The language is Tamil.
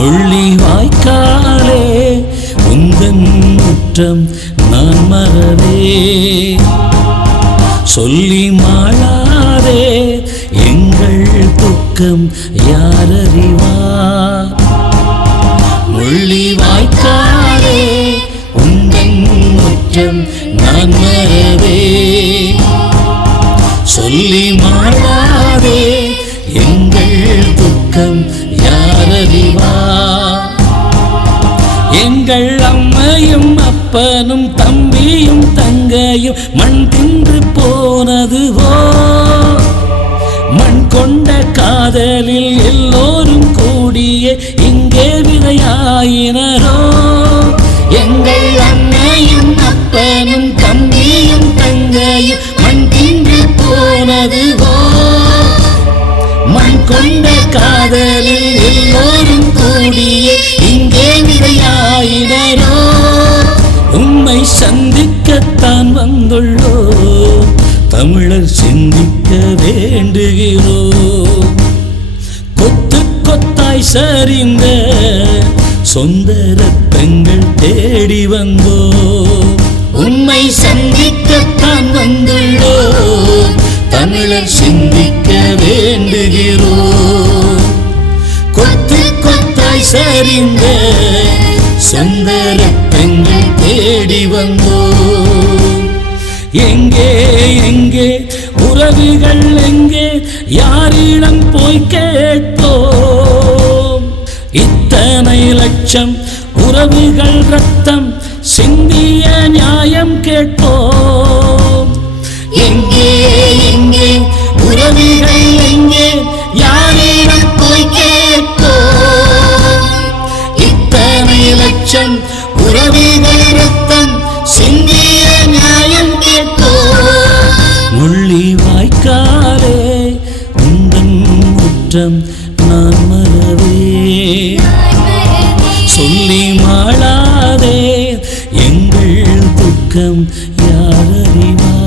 முள்ளி வாய்க்காலே உந்தன் முற்றம் நான் மறவே. சொல்லி மாளாதே எங்கள் துக்கம் யாரறிவார். முள்ளி வாய்க்காலே உந்தன் முற்றம் நான் மறவே. சொல்லி மாளாதே எங்கள் துக்கம் யாரறிவார். எங்கள் அம்மையும் அப்பனும் தம்பியும் தங்கையும் மண் தின்று போனதுவோ. மண் கொண்ட காதலில் எல்லோரும் கூடிய இங்கே விதையாயினரோ. எங்கள் அம்மையும் அப்பனும் தம்பியும் தங்கையும் மண் தின்று போனதுவோ. மண் கொண்ட காதலில் எல்லோரும் கூடிய இங்கே விதையாயினரோ. உம்மை சந்திக்கத்தான் வந்துள்ளோ, தமிழர் சிந்திக்க வேண்டுகிறோ. கொத்து கொத்தாய் சரிந்த சொந்த ரத்தங்கள் தேடி வந்தோ. உம்மை சந்திக்கத்தான் வந்துள்ளோ, தமிழர் சிந்திக்க வேண்டுகிறோ. கொத்து கொத்தாய் சரிந்த சொந்த ரத்தங்கள் தேடி வந்தோ. எங்கே எங்கே உறவுகள் எங்கே, யாரிடம் போய் கேட்போம். இத்தனை லட்சம் உறவுகள் ரத்தம் சிந்திய நியாயம் கேட்போம். எங்கே எங்கே உறவுகள் எங்கே, யாரிடம் போய் கேட்போம். இத்தனை லட்சம் உறவுகள் ரத்தம் சிந்திய நியாயம் கேட்போம். முள்ளி வாய்க்காலே உந்தன் முற்றம் நான் மறவே. சொல்லி மாளாதே எங்கள் துக்கம் யாரறிவார்.